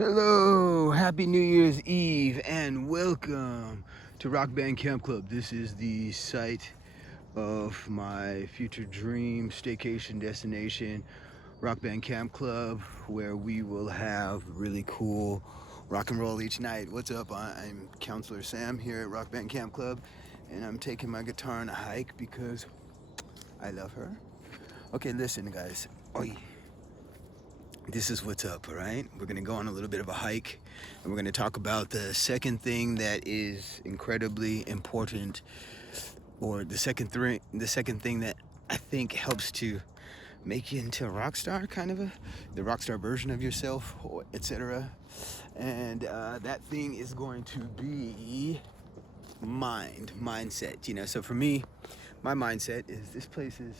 Hello, happy New Year's Eve, and welcome to Rockbandcampclub. This is the site of my future dream staycation destination, Rockbandcampclub, where we will have really cool rock and roll each night. What's up? I'm Counselor Sam here at Rockbandcampclub, and I'm taking my guitar on a hike because I love her. Okay, listen, guys. Oi. This is what's up, all right? We're gonna go on a little bit of a hike, and we're gonna talk about the second thing that is incredibly important, or the second thing that I think helps to make you into a rock star, kind of the rock star version of yourself, or etc. And that thing is going to be mindset. So for me, my mindset is this place is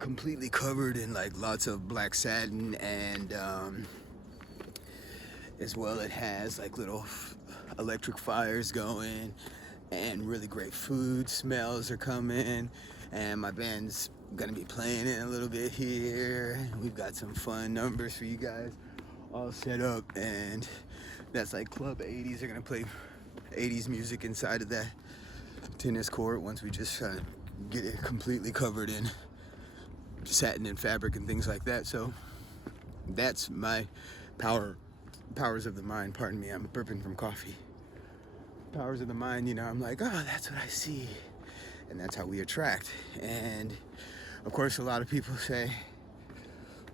completely covered in like lots of black satin, and as well it has like little electric fires going, and really great food smells are coming, and my band's gonna be playing in a little bit here. We've got some fun numbers for you guys all set up, and that's like Club 80s. They're gonna play 80s music inside of that tennis court once we just get it completely covered in satin and fabric and things like that. So that's my powers of the mind. Pardon me, I'm burping from coffee. Powers of the mind, I'm like, oh, that's what I see, and that's how we attract. And of course, a lot of people say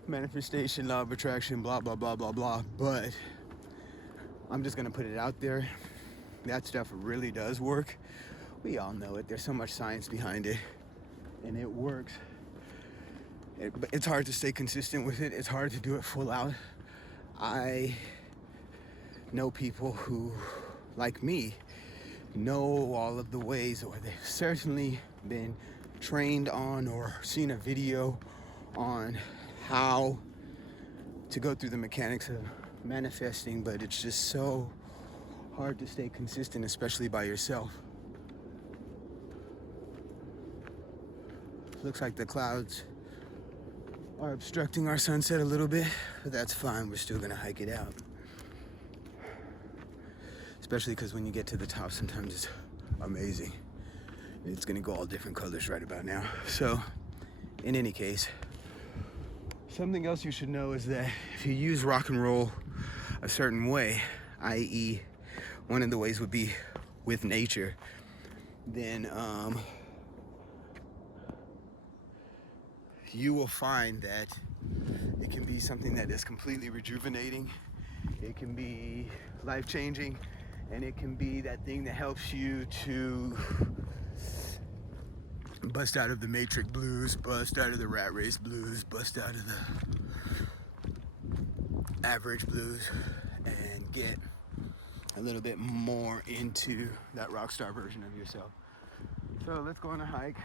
manifestation, law of attraction, blah blah blah blah blah, but I'm just gonna put it out there. That stuff really does work. We all know it. There's so much science behind it, and it works. It's hard to stay consistent with it. It's hard to do it full out. I know people who, like me, know all of the ways, or they've certainly been trained on or seen a video on how to go through the mechanics of manifesting, but it's just so hard to stay consistent, especially by yourself. Looks like the clouds are obstructing our sunset a little bit, but that's fine. We're still gonna hike it out. Especially because when you get to the top, sometimes it's amazing. It's gonna go all different colors right about now. So, in any case, something else you should know is that if you use rock and roll a certain way, i.e., one of the ways would be with nature, then you will find that it can be something that is completely rejuvenating. It can be life-changing, and it can be that thing that helps you to bust out of the matrix blues, bust out of the rat race blues, bust out of the average blues, and get a little bit more into that rock star version of yourself. So let's go on a hike.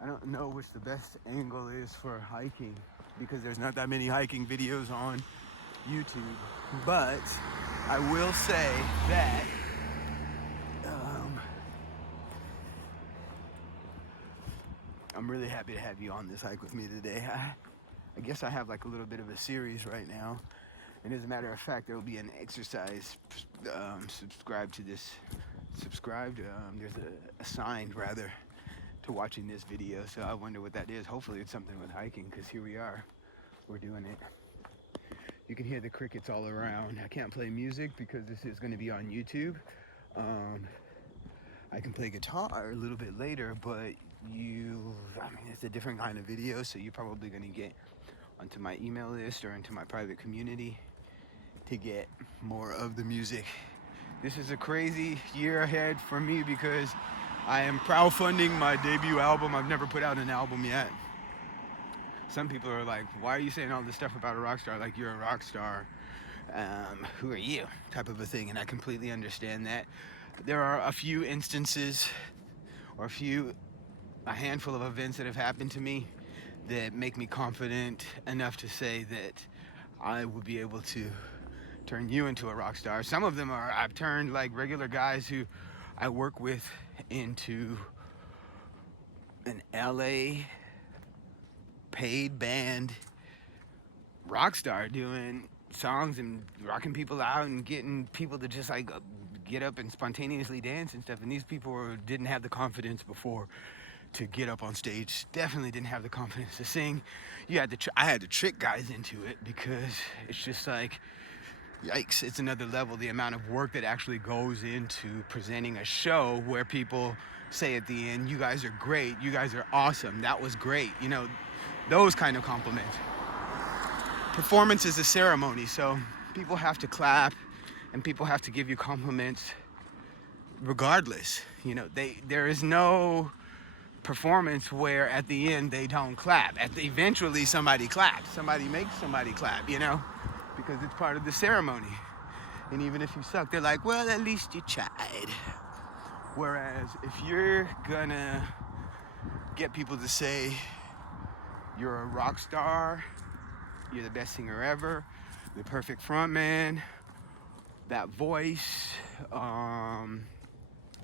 I don't know which the best angle is for hiking, because there's not that many hiking videos on YouTube, but I will say that I'm really happy to have you on this hike with me today. I guess I have like a little bit of a series right now, and as a matter of fact, there will be an exercise there's a sign rather to watching this video, so I wonder what that is. Hopefully it's something with hiking, because here we are, we're doing it. You can hear the crickets all around. I can't play music because this is going to be on YouTube. I can play guitar a little bit later, but it's a different kind of video, so you're probably going to get onto my email list or into my private community to get more of the music. This is a crazy year ahead for me because I am crowdfunding my debut album. I've never put out an album yet. Some people are like, why are you saying all this stuff about a rock star? Like, you're a rock star. Who are you? Type of a thing. And I completely understand that. There are a few instances, or a handful of events that have happened to me that make me confident enough to say that I will be able to turn you into a rock star. Some of them are, I've turned like regular guys who I work with into an LA paid band rock star doing songs and rocking people out and getting people to just like get up and spontaneously dance and stuff. And these people didn't have the confidence before to get up on stage. Definitely didn't have the confidence to sing. I had to trick guys into it because it's just like, yikes, it's another level. The amount of work that actually goes into presenting a show where people say at the end, you guys are great, you guys are awesome, that was great. You know, those kind of compliments. Performance is a ceremony, so people have to clap and people have to give you compliments regardless. You know, there is no performance where at the end they don't clap. Eventually somebody claps. Somebody makes somebody clap, you know, because it's part of the ceremony. And even if you suck, they're like, well, at least you tried. Whereas if you're gonna get people to say you're a rock star, you're the best singer ever, the perfect frontman, that voice,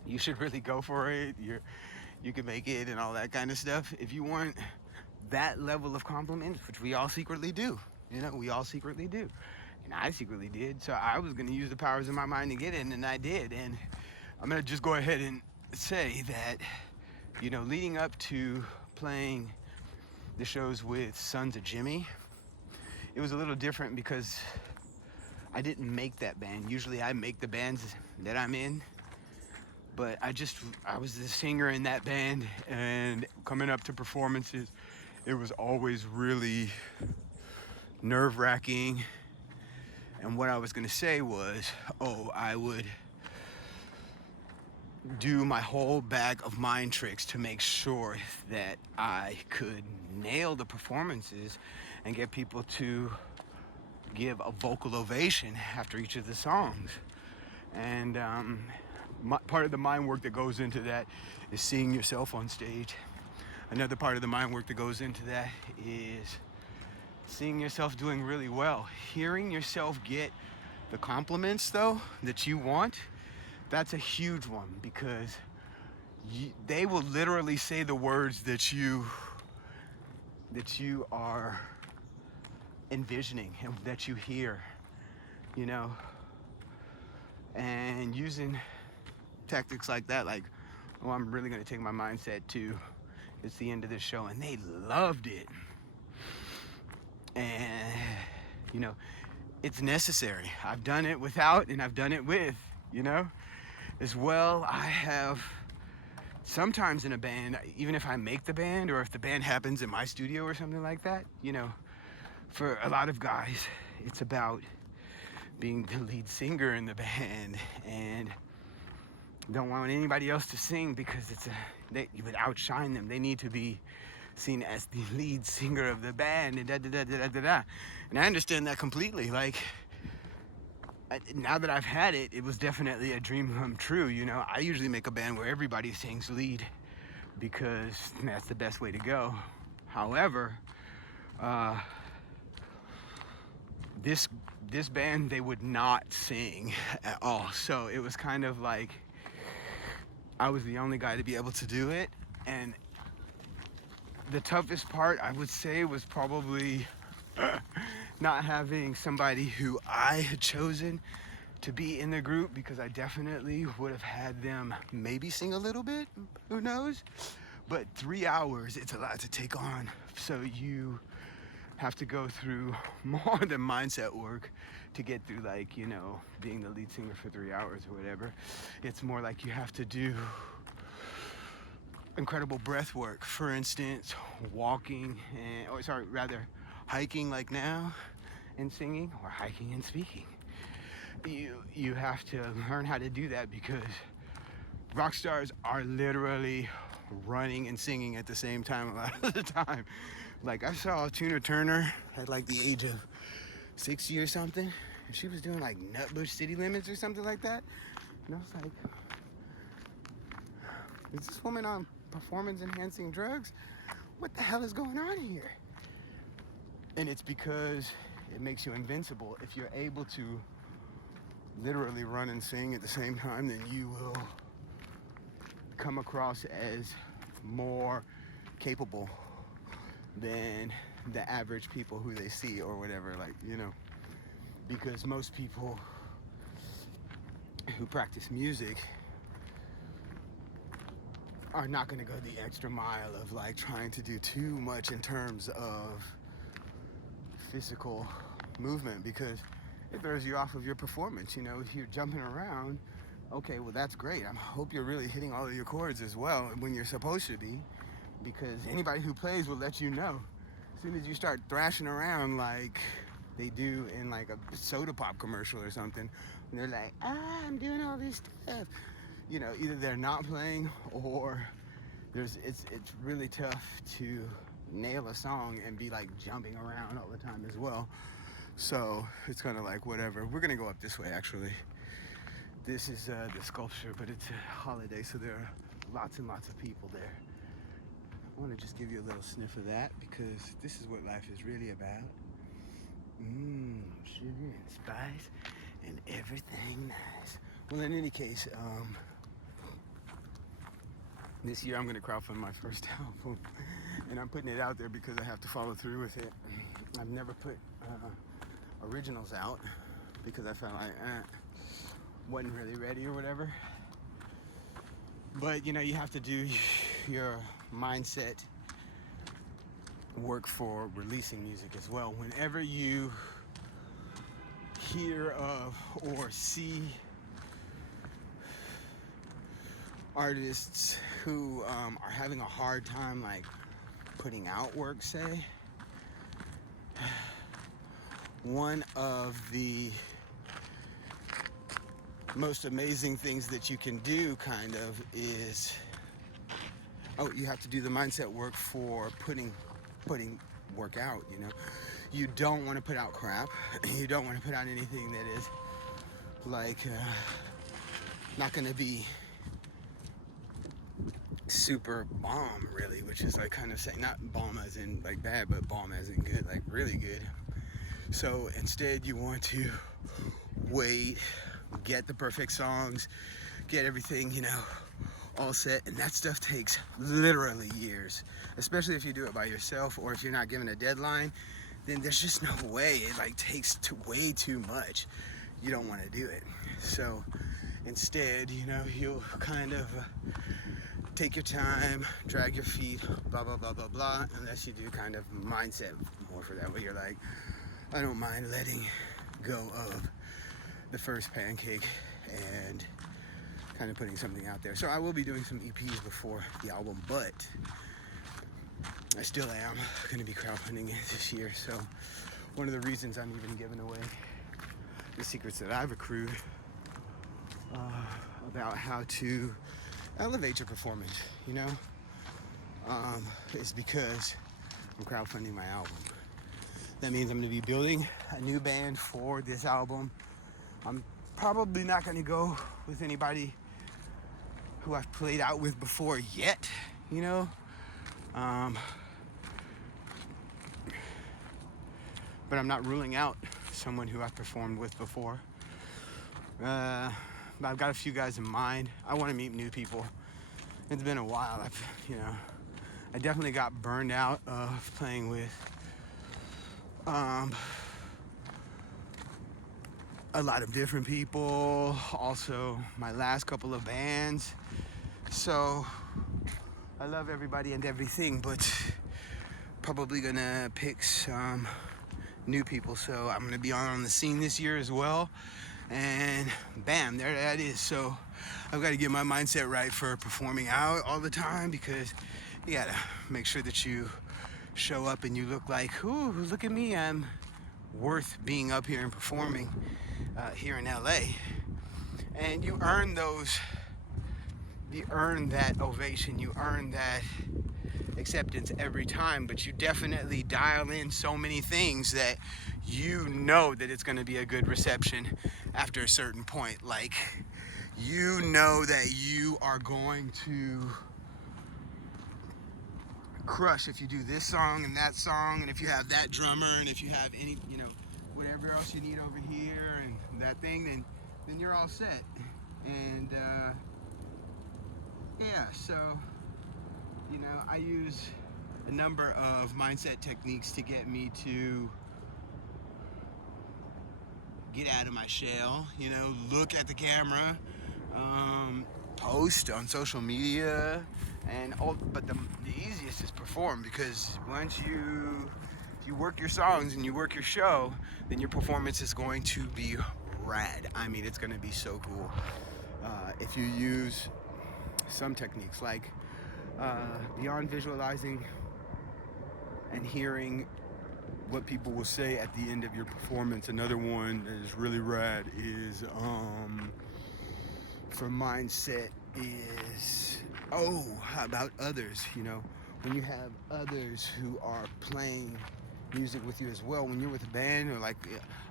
you should really go for it. You can make it and all that kind of stuff. If you want that level of compliments, which we all secretly do, you know, we all secretly do. And I secretly did, so I was gonna use the powers of my mind to get it, and I did. And I'm gonna just go ahead and say that, you know, leading up to playing the shows with Sons of Jimmy, it was a little different because I didn't make that band. Usually I make the bands that I'm in, but I was the singer in that band, and coming up to performances, it was always really nerve-wracking. And what I was gonna say was, I would do my whole bag of mind tricks to make sure that I could nail the performances and get people to give a vocal ovation after each of the songs. And part of the mind work that goes into that is seeing yourself on stage. Another part of the mind work that goes into that is seeing yourself doing really well. Hearing yourself get the compliments, though, that you want, that's a huge one, because they will literally say the words that you are envisioning and that you hear, you know. And using tactics like that, like, I'm really gonna take my mindset to, it's the end of this show, and they loved it. And, you know, it's necessary. I've done it without and I've done it with, you know. As well, I have sometimes in a band, even if I make the band or if the band happens in my studio or something like that, you know, for a lot of guys, it's about being the lead singer in the band and don't want anybody else to sing because you would outshine them. They need to be seen as the lead singer of the band and da-da-da-da-da-da. And I understand that completely. Like, now that I've had it, it was definitely a dream come true, you know. I usually make a band where everybody sings lead because that's the best way to go. However, this band, they would not sing at all. So it was kind of like I was the only guy to be able to do it. And the toughest part, I would say, was probably not having somebody who I had chosen to be in the group, because I definitely would have had them maybe sing a little bit, who knows? But 3 hours, it's a lot to take on. So you have to go through more than mindset work to get through, like, you know, being the lead singer for 3 hours or whatever. It's more like you have to do incredible breath work. For instance, hiking like now and singing, or hiking and speaking. You have to learn how to do that, because rock stars are literally running and singing at the same time a lot of the time. Like, I saw Tina Turner at like the age of 60 or something, and she was doing like Nutbush City Limits or something like that. And I was like, is this woman on performance enhancing drugs? What the hell is going on here? And it's because it makes you invincible. If you're able to literally run and sing at the same time, then you will come across as more capable than the average people who they see or whatever, like, you know. because most people who practice music are not going to go the extra mile of like trying to do too much in terms of physical movement, because it throws you off of your performance. You know, if you're jumping around, okay, well that's great. I hope you're really hitting all of your chords as well when you're supposed to be, because anybody who plays will let you know. As soon as you start thrashing around like they do in like a soda pop commercial or something, and they're like, I'm doing all this stuff. You know, either they're not playing, or it's really tough to nail a song and be like jumping around all the time as well. So it's kind of like whatever. We're gonna go up this way actually. This is the sculpture, but it's a holiday, so there are lots and lots of people there. I want to just give you a little sniff of that, because this is what life is really about. Sugar and spice and everything nice. Well, in any case, this year I'm going to crowdfund my first album, and I'm putting it out there because I have to follow through with it. I've never put originals out because I felt like wasn't really ready or whatever. But you know, you have to do your mindset work for releasing music as well. Whenever you hear of or see artists who are having a hard time like putting out work, say, one of the most amazing things that you can do kind of is, you have to do the mindset work for putting work out. You know, you don't want to put out crap. You don't want to put out anything that is like not going to be super bomb, really, which is like kind of saying not bomb as in like bad, but bomb as in good, like really good. So instead you want to wait, get the perfect songs, get everything, you know, all set, and that stuff takes literally years, especially if you do it by yourself, or if you're not given a deadline, then there's just no way. It like takes way too much. You don't want to do it. So instead, you know, you'll kind of take your time, drag your feet, blah blah blah blah blah, unless you do kind of mindset more for that, where you're like, I don't mind letting go of the first pancake and kind of putting something out there. So I will be doing some EPs before the album, but I still am going to be crowdfunding it this year. So one of the reasons I'm even giving away the secrets that I've accrued about how to elevate your performance, you know, is because I'm crowdfunding my album. That means I'm going to be building a new band for this album. I'm probably not going to go with anybody who I've played out with before yet, you know. But I'm not ruling out someone who I've performed with before. But I've got a few guys in mind. I want to meet new people. It's been a while. I definitely got burned out of playing with a lot of different people. Also, my last couple of bands. So I love everybody and everything, but probably gonna pick some new people. So I'm gonna be on the scene this year as well, and bam, there that is. So I've got to get my mindset right for performing out all the time, because you gotta make sure that you show up and you look like, ooh, look at me, I'm worth being up here and performing here in LA. And you earn that ovation, you earn that acceptance every time, but you definitely dial in so many things that you know that it's going to be a good reception after a certain point. Like, you know that you are going to crush if you do this song and that song, and if you have that drummer, and if you have any, you know, whatever else you need over here and that thing, then you're all set. And yeah, so, you know, I use a number of mindset techniques to get me to get out of my shell, you know, look at the camera, post on social media, and all. But the easiest is perform, because once you work your songs and you work your show, then your performance is going to be rad. I mean, it's going to be so cool. If you use some techniques like beyond visualizing and hearing what people will say at the end of your performance, another one that is really rad is for mindset is about others. You know, when you have others who are playing music with you as well, when you're with a band or like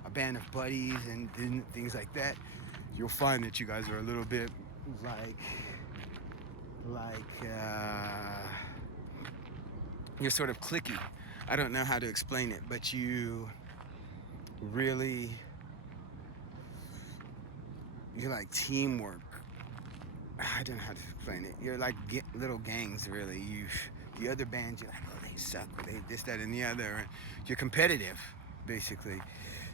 a band of buddies and things like that, you'll find that you guys are a little bit like you're sort of clicky. I don't know how to explain it, but you're like teamwork. I don't know how to explain it. You're like little gangs, really. The other bands, you're like, oh, they suck, or they this, that, and the other. You're competitive, basically.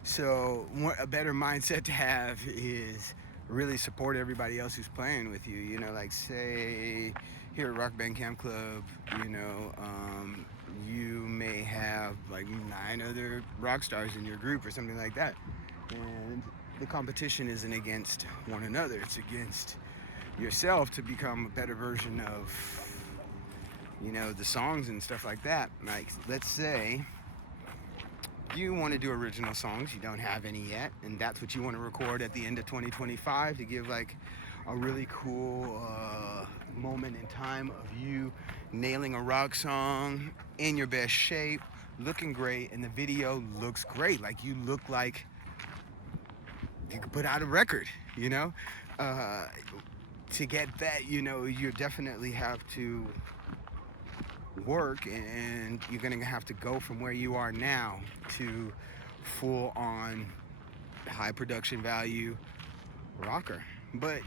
So a better mindset to have is really support everybody else who's playing with you. You know, like say here at Rockbandcampclub, you know, you may have like 9 other rock stars in your group or something like that, and the competition isn't against one another. It's against yourself to become a better version of, you know, the songs and stuff like that. Like, let's say you want to do original songs, you don't have any yet, and that's what you want to record at the end of 2025 to give like a really cool moment in time of you nailing a rock song in your best shape, looking great, and the video looks great. Like, you look like you could put out a record, you know? To get that, you know, you definitely have to work, and you're gonna have to go from where you are now to full on high production value rocker. But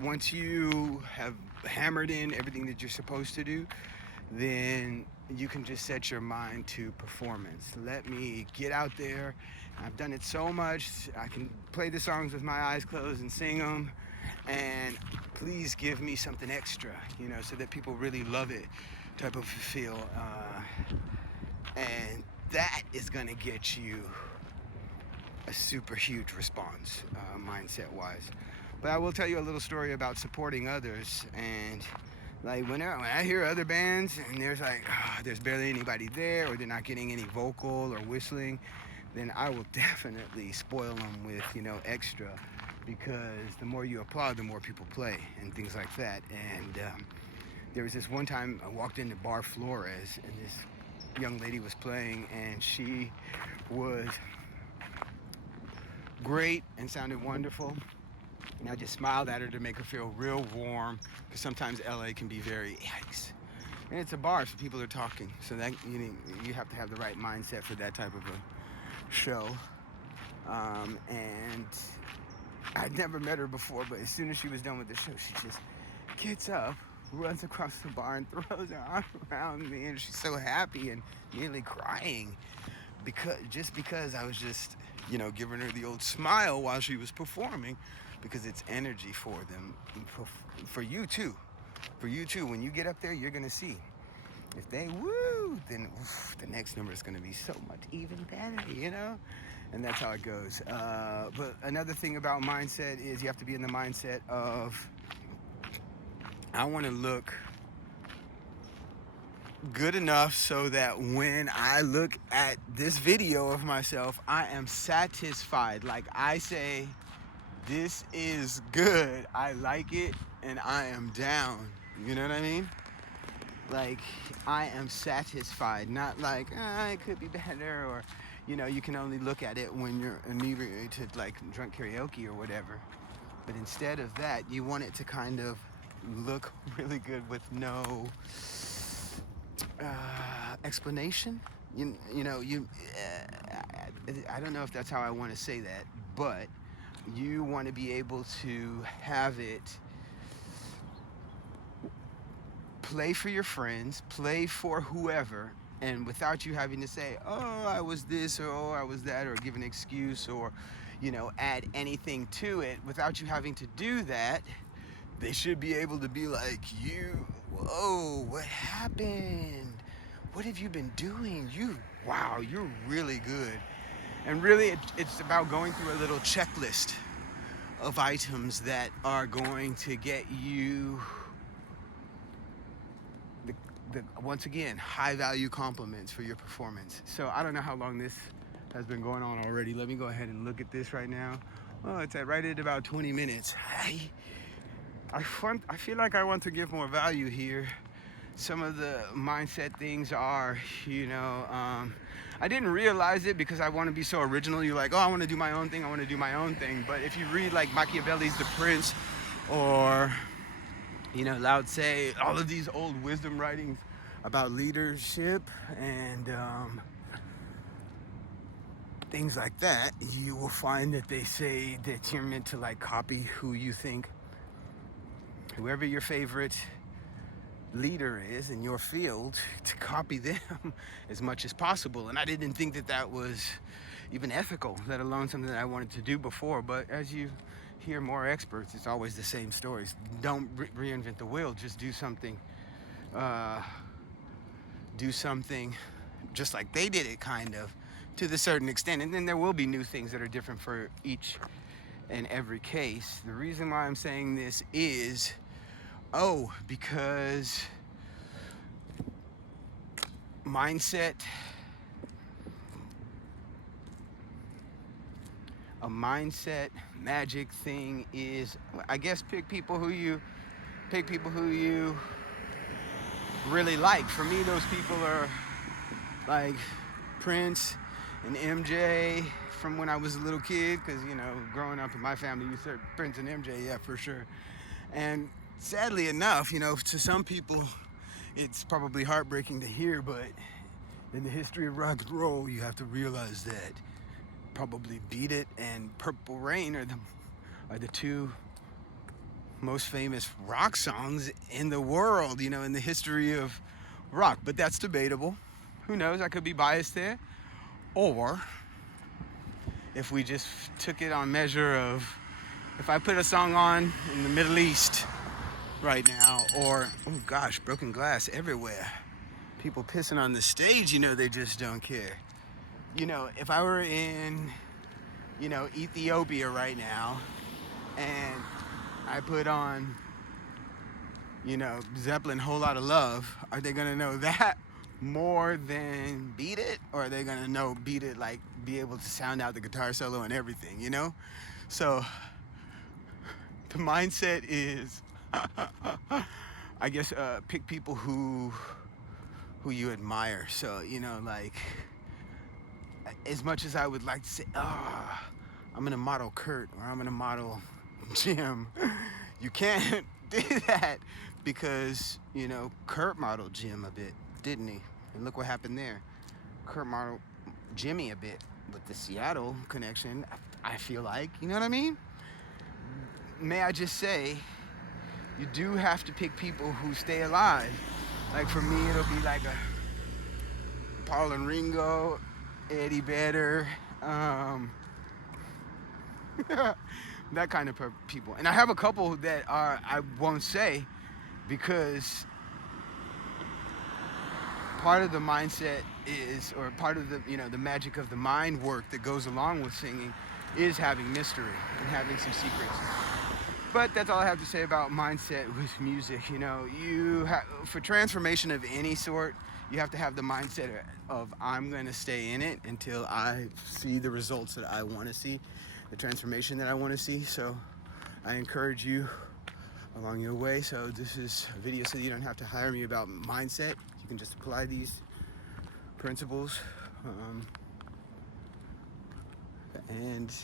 once you have hammered in everything that you're supposed to do, then you can just set your mind to performance. Let me get out there. I've done it so much. I can play the songs with my eyes closed and sing them. And please give me something extra, you know, so that people really love it type of feel. And that is going to get you a super huge response, mindset-wise. But I will tell you a little story about supporting others. And like when I hear other bands and there's like, there's barely anybody there, or they're not getting any vocal or whistling, then I will definitely spoil them with, you know, extra, because the more you applaud, the more people play and things like that. And there was this one time I walked into Bar Flores and this young lady was playing, and she was great and sounded wonderful. And I just smiled at her to make her feel real warm, because sometimes LA can be very yikes. And it's a bar, so people are talking. So that you have to have the right mindset for that type of a show. And I'd never met her before, but as soon as she was done with the show, she just gets up, runs across the bar, and throws her arm around me, and she's so happy and nearly crying because I was just, you know, giving her the old smile while she was performing, because it's energy for them, for you too. For you too. When you get up there, you're gonna see. If they woo, then the next number is gonna be so much even better, you know? And that's how it goes. But another thing about mindset is you have to be in the mindset of, I want to look good enough so that when I look at this video of myself, I am satisfied. Like, I say, this is good, I like it, and I am down. You know what I mean? Like, I am satisfied, not like, it could be better, or, you know, you can only look at it when you're inebriated, like drunk karaoke or whatever. But instead of that, you want it to kind of look really good with no explanation. I don't know if that's how I want to say that, but you want to be able to have it play for your friends, play for whoever, And without you having to say, oh, I was this, or oh, I was that, or give an excuse, or, add anything to it, without you having to do that, they should be able to be like, whoa, what happened? What have you been doing? Wow, you're really good. And really, it's about going through a little checklist of items that are going to get you once again, high value compliments for your performance. So I don't know how long this has been going on already. Let me go ahead and look at this right now. Oh, it's right at about 20 minutes. I feel like I want to give more value here. Some of the mindset things are, I didn't realize it because I want to be so original. You're like, oh, I want to do my own thing. I want to do my own thing. But if you read like Machiavelli's The Prince, or Lao Tse, all of these old wisdom writings about leadership and things like that, you will find that they say that you're meant to like copy who you think, whoever your favorite leader is in your field, to copy them as much as possible. And I didn't think that that was even ethical, let alone something that I wanted to do before. But as you hear more experts, it's always the same stories. Don't reinvent the wheel. Just do something just like they did it, kind of, to the certain extent. And then there will be new things that are different for each and every case. The reason why I'm saying this is, because a mindset magic thing is, I guess, pick people who you really like. For me, those people are like Prince and MJ from when I was a little kid, because growing up in my family, you said Prince and MJ, yeah, for sure. And sadly enough, to some people it's probably heartbreaking to hear, but in the history of rock and roll, you have to realize that probably Beat It and Purple Rain are the two most famous rock songs in the world, in the history of rock. But that's debatable. Who knows? I could be biased there. Or if we just took it on measure of, if I put a song on in the Middle East right now, or, oh gosh, broken glass everywhere, people pissing on the stage, they just don't care. If I were in, Ethiopia right now, and I put on, Zeppelin, Whole Lotta Love, are they gonna know that more than Beat It? Or are they gonna know Beat It, like be able to sound out the guitar solo and everything, So the mindset is, I guess, pick people who you admire. So, like, as much as I would like to say, I'm gonna model Kurt, or I'm gonna model Jim, you can't do that, because, Kurt modeled Jim a bit, didn't he? And look what happened there. Kurt modeled Jimmy a bit with the Seattle connection, I feel like, you know what I mean? May I just say, you do have to pick people who stay alive. Like for me, it'll be like a Paul and Ringo, Eddie Vedder, that kind of people. And I have a couple that I won't say, because part of the mindset is, or part of the, the magic of the mind work that goes along with singing is having mystery and having some secrets. But that's all I have to say about mindset with music. For transformation of any sort, you have to have the mindset of, I'm going to stay in it until I see the results that I want to see, the transformation that I want to see. So I encourage you along your way. So this is a video so you don't have to hire me about mindset. You can just apply these principles. And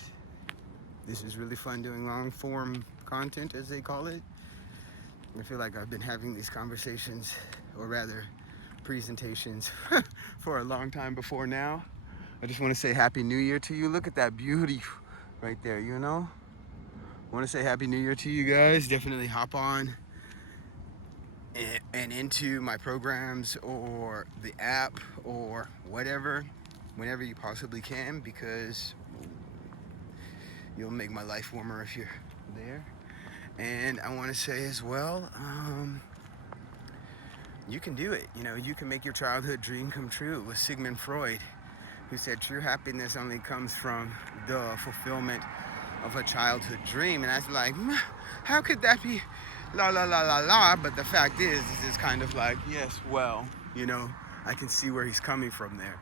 this is really fun doing long form content, as they call it. I feel like I've been having these conversations, or rather presentations, for a long time before now. I just want to say Happy New Year to you. Look at that beauty right there, I want to say Happy New Year to you guys. Definitely hop on and into my programs or the app or whatever, whenever you possibly can, because you'll make my life warmer if you're there. And I want to say as well, you can do it. You know, you can make your childhood dream come true. It was Sigmund Freud who said true happiness only comes from the fulfillment of a childhood dream. And I was like, how could that be la la la la la? But the fact is it's kind of like, yes, well, you know, I can see where he's coming from there.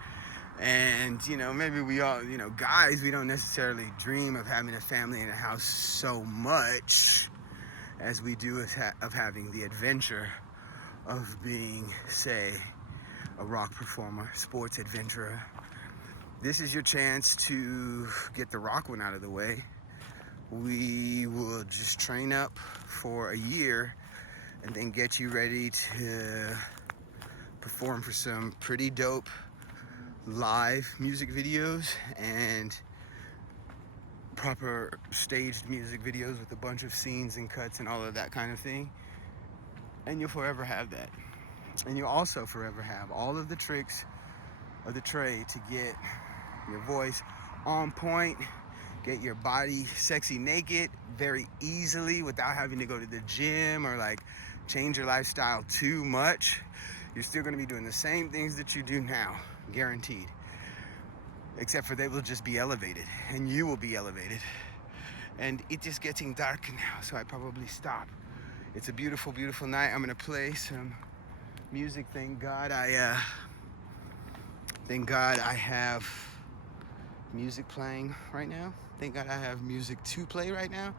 And, you know, maybe we all, you know, guys, we don't necessarily dream of having a family and a house so much as we do of having the adventure of being, say, a rock performer, sports adventurer. This is your chance to get the rock one out of the way. We will just train up for a year and then get you ready to perform for some pretty dope live music videos and proper staged music videos with a bunch of scenes and cuts and all of that kind of thing. And you'll forever have that. And you'll also forever have all of the tricks of the trade to get your voice on point, get your body sexy naked very easily without having to go to the gym or like change your lifestyle too much. You're still going to be doing the same things that you do now, guaranteed. Except for they will just be elevated and you will be elevated. And it is getting dark now, so I probably stop. It's a beautiful, beautiful night. I'm gonna play some music. Thank God I have music playing right now. Thank God I have music to play right now.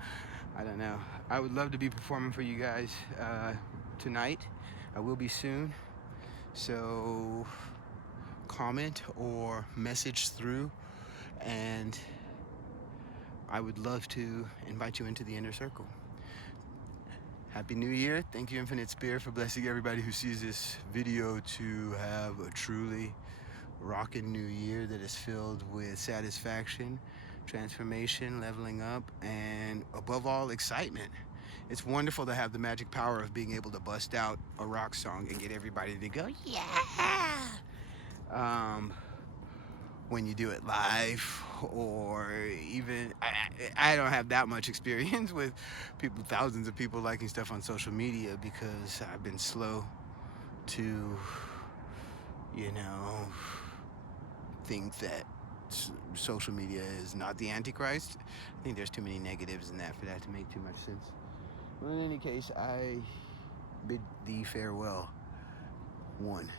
I don't know. I would love to be performing for you guys tonight. I will be soon. So comment or message through, and I would love to invite you into the inner circle. Happy New Year. Thank you, Infinite Spirit, for blessing everybody who sees this video to have a truly rockin' new year that is filled with satisfaction, transformation, leveling up, and above all, excitement. It's wonderful to have the magic power of being able to bust out a rock song and get everybody to go, yeah! When you do it live, or even, I don't have that much experience with people, thousands of people liking stuff on social media, because I've been slow to, you know, think that social media is not the Antichrist. I think there's too many negatives in that for that to make too much sense. Well, in any case, I bid thee farewell. One.